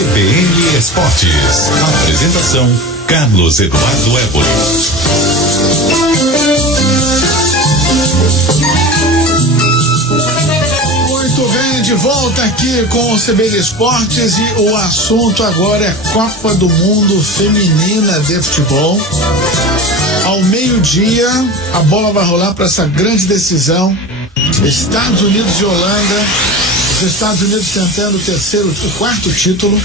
CBN Esportes. Apresentação: Carlos Eduardo Éboli. Muito bem, de volta aqui com o CBN Esportes e o assunto agora é Copa do Mundo Feminina de Futebol. Ao meio-dia, a bola vai rolar para essa grande decisão. Estados Unidos e Holanda. Os Estados Unidos tentando o quarto título.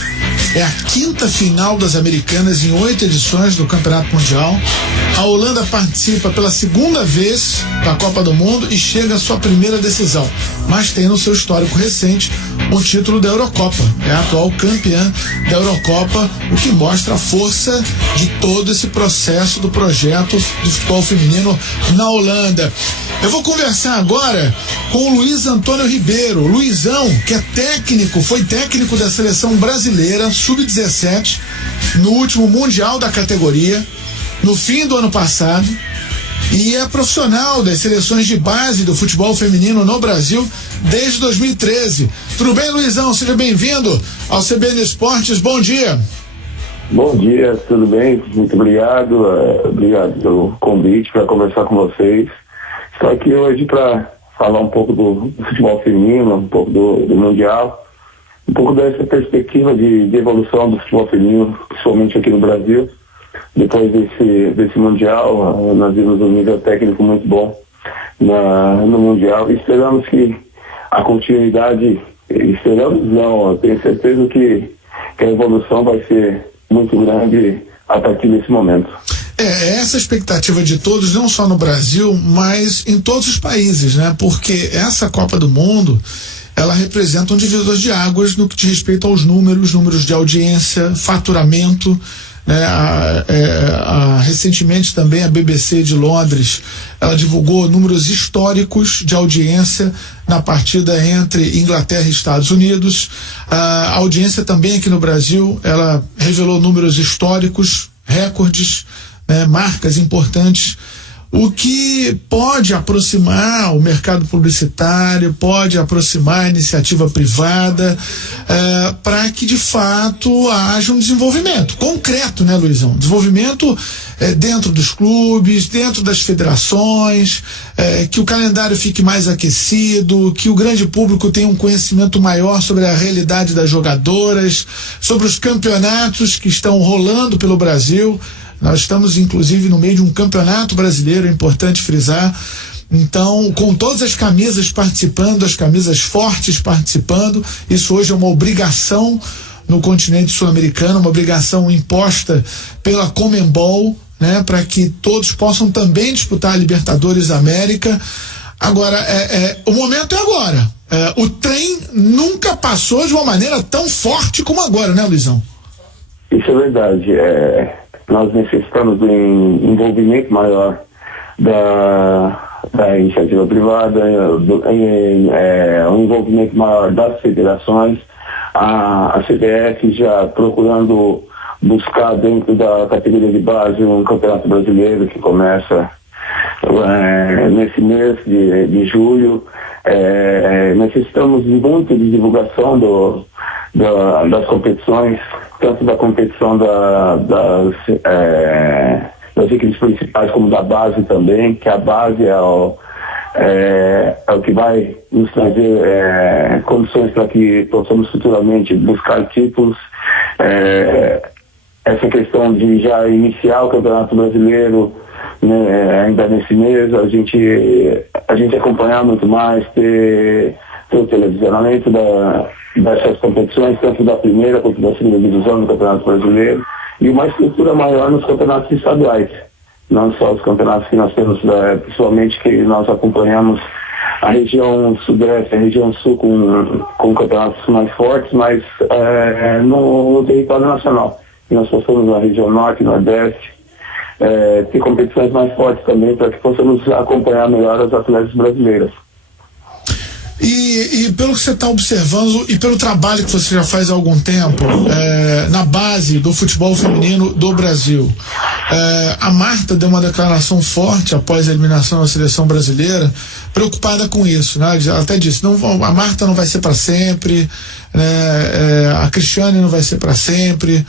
É a quinta final das americanas em 8 edições do Campeonato Mundial. A Holanda participa pela segunda vez da Copa do Mundo e chega à sua primeira decisão, mas tem no seu histórico recente um título da Eurocopa. É a atual campeã da Eurocopa, o que mostra a força de todo esse processo do projeto do futebol feminino na Holanda. Eu vou conversar agora com o Luiz Antônio Ribeiro. O Luizão, que é técnico, foi técnico da seleção brasileira sub-17 no último Mundial da categoria, no fim do ano passado, e é profissional das seleções de base do futebol feminino no Brasil desde 2013. Tudo bem, Luizão? Seja bem-vindo ao CBN Esportes. Bom dia. Bom dia, tudo bem? Muito obrigado. Obrigado pelo convite para conversar com vocês. Estou aqui hoje para falar um pouco do futebol feminino, um pouco do Mundial, um pouco dessa perspectiva de evolução do futebol feminino, principalmente aqui no Brasil. Depois desse Mundial, nós vimos um nível técnico muito bom no Mundial. Esperamos que a continuidade, eu tenho certeza que a evolução vai ser muito grande a partir desse momento. Essa expectativa de todos, não só no Brasil, mas em todos os países, né? Porque essa Copa do Mundo, ela representa um divisor de águas no que diz respeito aos números de audiência, faturamento, né? Recentemente também a BBC de Londres, ela divulgou números históricos de audiência na partida entre Inglaterra e Estados Unidos. A audiência também aqui no Brasil, ela revelou números históricos, recordes, né, marcas importantes, o que pode aproximar o mercado publicitário, pode aproximar a iniciativa privada, para que de fato haja um desenvolvimento concreto, né, Luizão? Desenvolvimento dentro dos clubes, dentro das federações, que o calendário fique mais aquecido, que o grande público tenha um conhecimento maior sobre a realidade das jogadoras, sobre os campeonatos que estão rolando pelo Brasil. Nós estamos, inclusive, no meio de um campeonato brasileiro, é importante frisar. Então, com todas as camisas participando, as camisas fortes participando, isso hoje é uma obrigação no continente sul-americano, uma obrigação imposta pela Conmebol, né, para que todos possam também disputar a Libertadores da América. Agora, o momento é agora. O trem nunca passou de uma maneira tão forte como agora, né, Luizão? Isso é verdade. Nós necessitamos de um envolvimento maior da iniciativa privada, um envolvimento maior das federações, a CBF já procurando buscar dentro da categoria de base um campeonato brasileiro que começa nesse mês de julho. Necessitamos muito de divulgação das competições, tanto da competição das equipes principais como da base também, que a base é o que vai nos trazer condições para que possamos futuramente buscar títulos. Essa questão de já iniciar o Campeonato Brasileiro, né, ainda nesse mês, a gente acompanhar muito mais, ter o televisionamento dessas competições, tanto da primeira quanto da segunda divisão do Campeonato Brasileiro, e uma estrutura maior nos campeonatos estaduais, não só os campeonatos que nós temos, principalmente que nós acompanhamos a região sudeste, a região sul com campeonatos mais fortes, mas no território nacional. E nós possamos na região norte, nordeste, ter competições mais fortes também para que possamos acompanhar melhor as atletas brasileiras. E pelo que você está observando e pelo trabalho que você já faz há algum tempo na base do futebol feminino do Brasil, a Marta deu uma declaração forte após a eliminação da seleção brasileira, preocupada com isso, né? Ela até disse, a Marta não vai ser para sempre, né? A Cristiane não vai ser para sempre,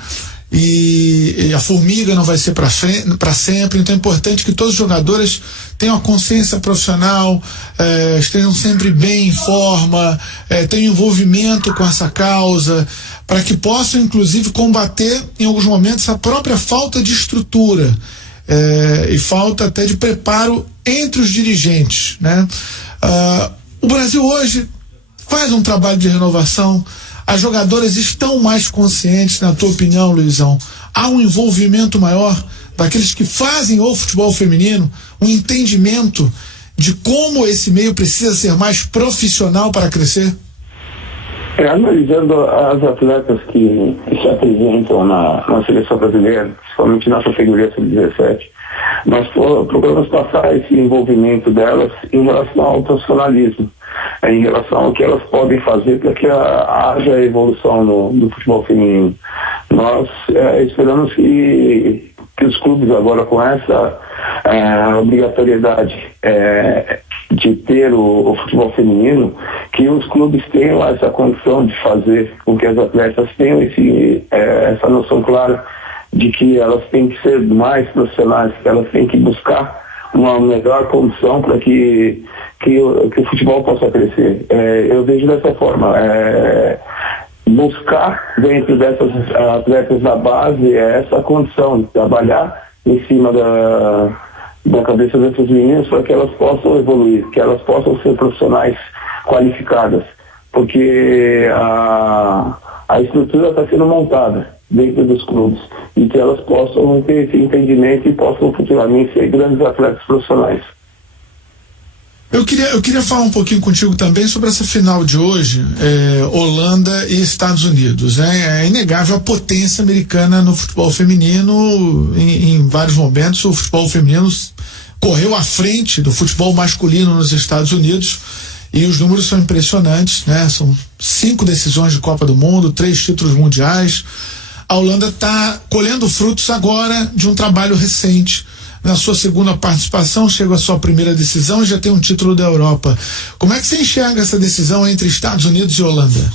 e a Formiga não vai ser para sempre. Então é importante que todos os jogadores tenham a consciência profissional, estejam sempre bem em forma, tenham envolvimento com essa causa, para que possam inclusive combater em alguns momentos a própria falta de estrutura e falta até de preparo entre os dirigentes, né? O Brasil hoje faz um trabalho de renovação. As jogadoras estão mais conscientes, na tua opinião, Luizão? Há um envolvimento maior daqueles que fazem o futebol feminino, um entendimento de como esse meio precisa ser mais profissional para crescer? Analisando as atletas que se apresentam na seleção brasileira, principalmente na categoria sub-17, nós procuramos passar esse envolvimento delas em relação ao profissionalismo, em relação ao que elas podem fazer para que haja evolução no futebol feminino. Nós esperamos que os clubes agora, com essa obrigatoriedade de ter o futebol feminino, que os clubes tenham essa condição de fazer com que as atletas tenham essa noção clara de que elas têm que ser mais profissionais, que elas têm que buscar uma melhor condição para que o futebol possa crescer. Eu vejo dessa forma, buscar dentro dessas atletas da base essa condição de trabalhar em cima da cabeça dessas meninas para que elas possam evoluir, que elas possam ser profissionais qualificadas, porque a estrutura está sendo montada dentro dos clubes e que elas possam ter esse entendimento e possam futuramente ser grandes atletas profissionais. Eu queria falar um pouquinho contigo também sobre essa final de hoje, Holanda e Estados Unidos, né? É inegável a potência americana no futebol feminino. Em vários momentos o futebol feminino correu à frente do futebol masculino nos Estados Unidos e os números são impressionantes, né? São 5 decisões de Copa do Mundo, 3 títulos mundiais. A Holanda está colhendo frutos agora de um trabalho recente. Na sua segunda participação, chega a sua primeira decisão e já tem um título da Europa. Como é que você enxerga essa decisão entre Estados Unidos e Holanda?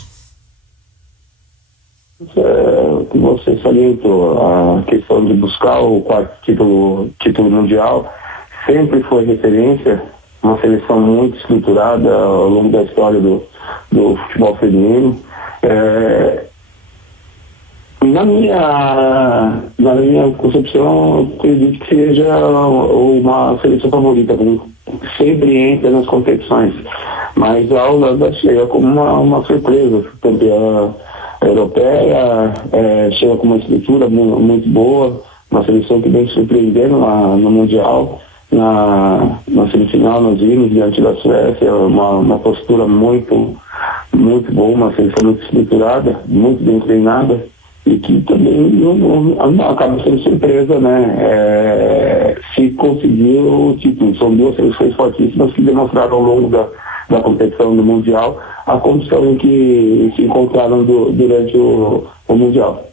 O que você salientou, a questão de buscar o quarto título mundial, sempre foi referência, uma seleção muito estruturada ao longo da história do futebol feminino. Na minha concepção, eu acredito que seja uma seleção favorita, sempre entra nas competições, mas a Holanda chega como uma surpresa, campeã europeia, chega com uma estrutura muito boa, uma seleção que vem surpreendendo no Mundial, na semifinal nós vimos diante da Suécia, uma postura muito, muito boa, uma seleção muito estruturada, muito bem treinada, e que também não acaba sendo surpresa, né? Se conseguiu o título. São 2 seleções fortíssimas que demonstraram ao longo da competição do Mundial a condição em que se encontraram durante o Mundial.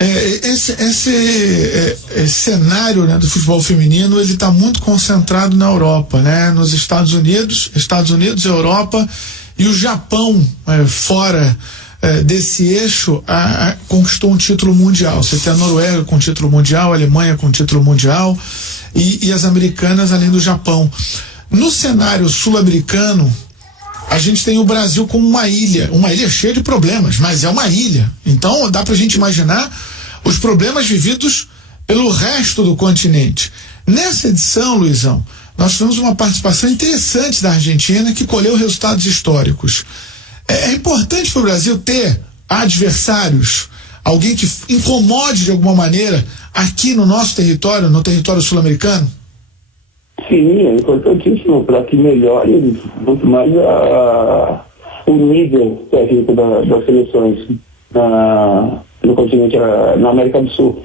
Esse cenário, né, do futebol feminino, ele está muito concentrado na Europa, né? Nos Estados Unidos, Europa e o Japão fora desse eixo conquistou um título mundial. Você tem a Noruega com título mundial, a Alemanha com título mundial e as americanas além do Japão. No cenário sul-americano, a gente tem o Brasil como uma ilha cheia de problemas, mas é uma ilha. Então dá pra gente imaginar os problemas vividos pelo resto do continente. Nessa edição, Luizão, nós tivemos uma participação interessante da Argentina que colheu resultados históricos. É importante para o Brasil ter adversários, alguém que incomode de alguma maneira aqui no nosso território, no território sul-americano? Sim, é importantíssimo para que melhore muito mais o nível técnico das seleções no continente, na América do Sul.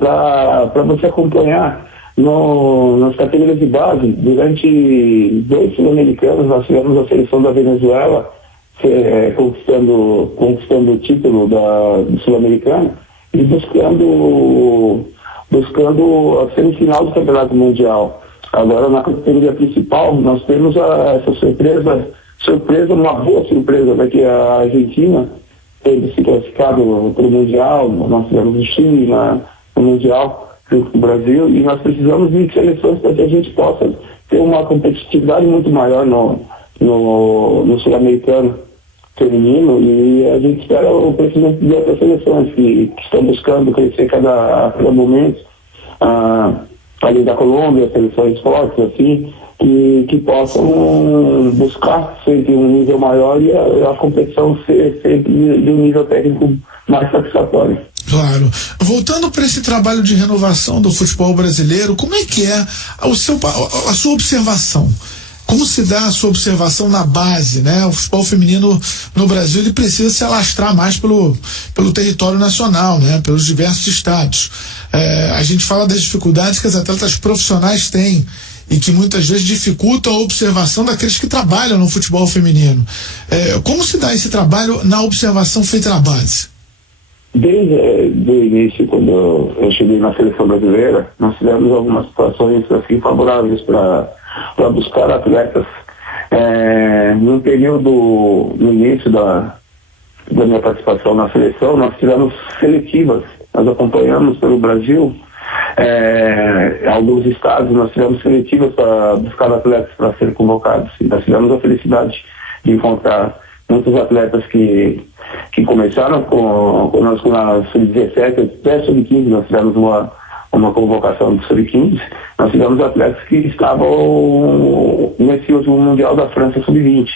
Para você acompanhar Nas categorias de base, durante 2 sul-americanos, nós tivemos a seleção da Venezuela conquistando o título do sul-americano e buscando a semifinal do Campeonato Mundial. Agora, na categoria principal, nós temos essa surpresa, uma boa surpresa, porque a Argentina teve se classificado para o Mundial, nós tivemos o Chile no Mundial, junto com o Brasil, e nós precisamos de seleções para que a gente possa ter uma competitividade muito maior no sul-americano feminino, e a gente espera o crescimento de outras seleções que estão buscando crescer cada momento, além da Colômbia, seleções fortes, assim, que possam buscar sempre um nível maior e a competição ser sempre de um nível técnico mais satisfatório. Claro. Voltando para esse trabalho de renovação do futebol brasileiro, como é que é a sua observação? Como se dá a sua observação na base, né? O futebol feminino no Brasil, ele precisa se alastrar mais pelo território nacional, né? Pelos diversos estados. A gente fala das dificuldades que as atletas profissionais têm e que muitas vezes dificultam a observação daqueles que trabalham no futebol feminino. Como se dá esse trabalho na observação feita na base? Desde o início, quando eu cheguei na seleção brasileira, nós tivemos algumas situações assim favoráveis para buscar atletas. No período, no início da minha participação na seleção, nós tivemos seletivas. Nós acompanhamos pelo Brasil, alguns estados, nós tivemos seletivas para buscar atletas para serem convocados. E nós tivemos a felicidade de encontrar muitos atletas que começaram conosco na Sub-17, até Sub-15, nós tivemos uma convocação do Sub-15, nós tivemos atletas que estavam nesse último Mundial da França Sub-20.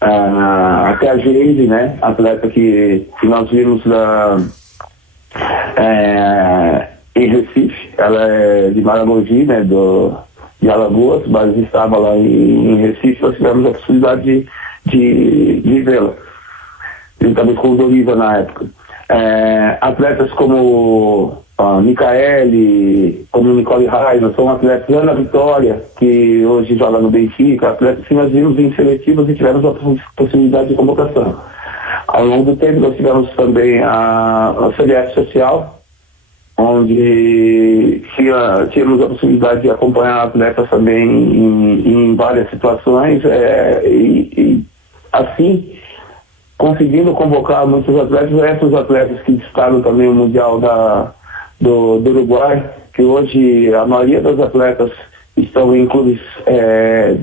Até a Geise, né, atleta que nós vimos em Recife, ela é de Maragogi, né, de Alagoas, mas estava lá em Recife, nós tivemos a possibilidade de vê-la, juntamente com o Doriva na época. Atletas como Micaele, como Nicole Raiva, são atletas, Ana Vitória, que hoje joga no Benfica, atletas que nós vimos em seletivas e tivemos a possibilidade de convocação. Ao longo do tempo nós tivemos também a CBF Social, onde tínhamos a possibilidade de acompanhar atletas também em várias situações, e assim conseguindo convocar muitos atletas, esses atletas que disputaram também o Mundial do Uruguai, que hoje a maioria das atletas estão em clubes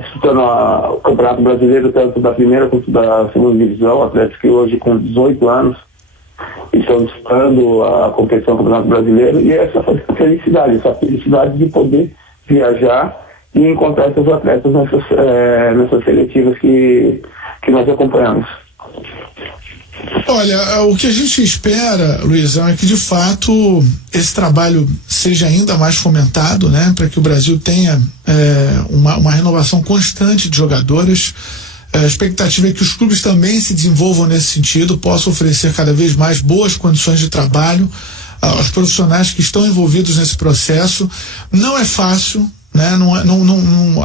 disputando o Campeonato Brasileiro, tanto da primeira quanto da segunda divisão, atletas que hoje com 18 anos estão disputando a competição do Campeonato Brasileiro, e essa felicidade de poder viajar e encontrar esses atletas nessas seletivas que nós acompanhamos. Olha, o que a gente espera, Luizão, é que de fato esse trabalho seja ainda mais fomentado, né, para que o Brasil tenha uma renovação constante de jogadoras. A expectativa é que os clubes também se desenvolvam nesse sentido, possam oferecer cada vez mais boas condições de trabalho aos profissionais que estão envolvidos nesse processo. Não é fácil, né?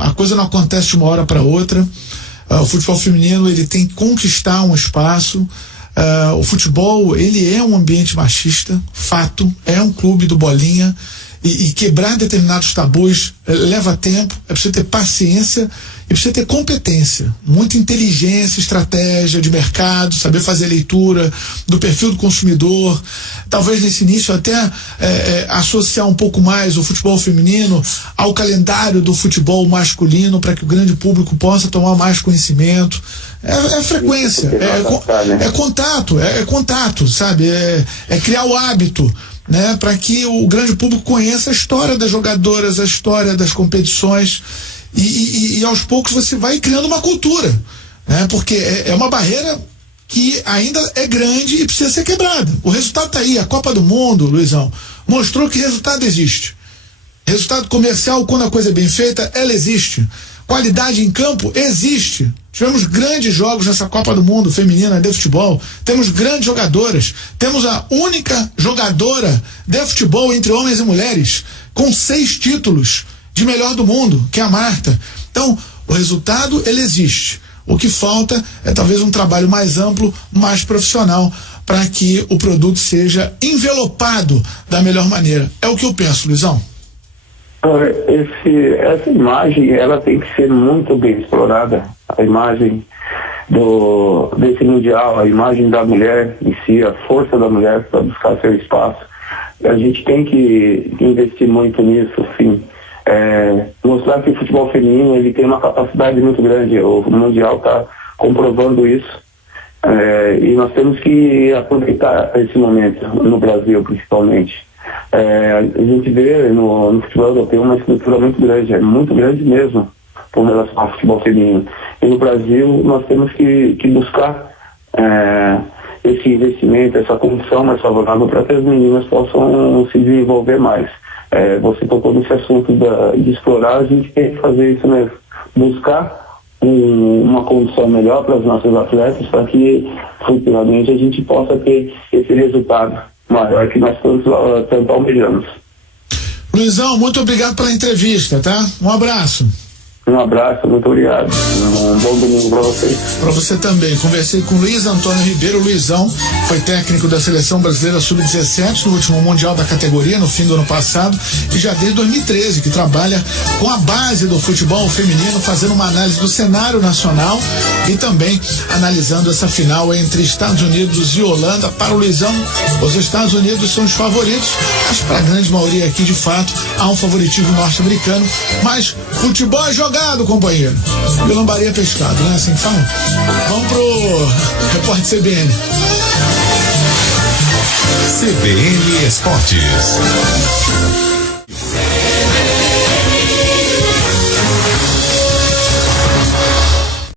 A coisa não acontece de uma hora para outra. O futebol feminino, ele tem que conquistar um espaço. O futebol, ele é um ambiente machista, fato, é um clube do bolinha, e quebrar determinados tabus leva tempo, é preciso ter paciência e precisa ter competência, muita inteligência, estratégia de mercado, saber fazer leitura do perfil do consumidor, talvez nesse início até associar um pouco mais o futebol feminino ao calendário do futebol masculino, para que o grande público possa tomar mais conhecimento. É frequência, é contato, sabe? É criar o hábito, né? Para que o grande público conheça a história das jogadoras, a história das competições, e aos poucos você vai criando uma cultura, né? Porque é uma barreira que ainda é grande e precisa ser quebrada. O resultado está aí. A Copa do Mundo, Luizão, mostrou que resultado existe. Resultado comercial, quando a coisa é bem feita, ela existe. Qualidade em campo existe. Tivemos grandes jogos nessa Copa do Mundo feminina de futebol. Temos grandes jogadoras. Temos a única jogadora de futebol entre homens e mulheres com 6 títulos de melhor do mundo, que é a Marta. Então, o resultado, ele existe. O que falta é talvez um trabalho mais amplo, mais profissional, para que o produto seja envelopado da melhor maneira. É o que eu penso, Luizão. Essa imagem, ela tem que ser muito bem explorada. A imagem desse mundial, a imagem da mulher em si, a força da mulher para buscar seu espaço. A gente tem que investir muito nisso, assim. Mostrar que o futebol feminino, ele tem uma capacidade muito grande. O mundial está comprovando isso. E nós temos que aproveitar esse momento, no Brasil principalmente. A gente vê no futebol europeu uma estrutura muito grande mesmo, com relação ao futebol feminino. E no Brasil nós temos que buscar esse investimento, essa condição mais favorável para que as meninas possam se desenvolver mais. Você tocou nesse assunto de explorar, a gente tem que fazer isso mesmo, buscar uma condição melhor para os nossos atletas, para que futuramente a gente possa ter esse resultado maior que nós tanto almejamos. Luizão, muito obrigado pela entrevista, tá? Um abraço. Um abraço, muito obrigado. Um bom domingo para vocês. Para você também. Conversei com Luiz Antônio Ribeiro. Luizão foi técnico da Seleção Brasileira Sub-17 no último Mundial da categoria, no fim do ano passado, e já desde 2013 que trabalha com a base do futebol feminino, fazendo uma análise do cenário nacional e também analisando essa final entre Estados Unidos e Holanda. Para o Luizão, os Estados Unidos são os favoritos, mas para a grande maioria aqui, de fato, há um favoritismo norte-americano, mas futebol é jogado, companheiro. E o lambari é pescado, não é assim que fala? Vamos pro repórter CBN. CBN Esportes.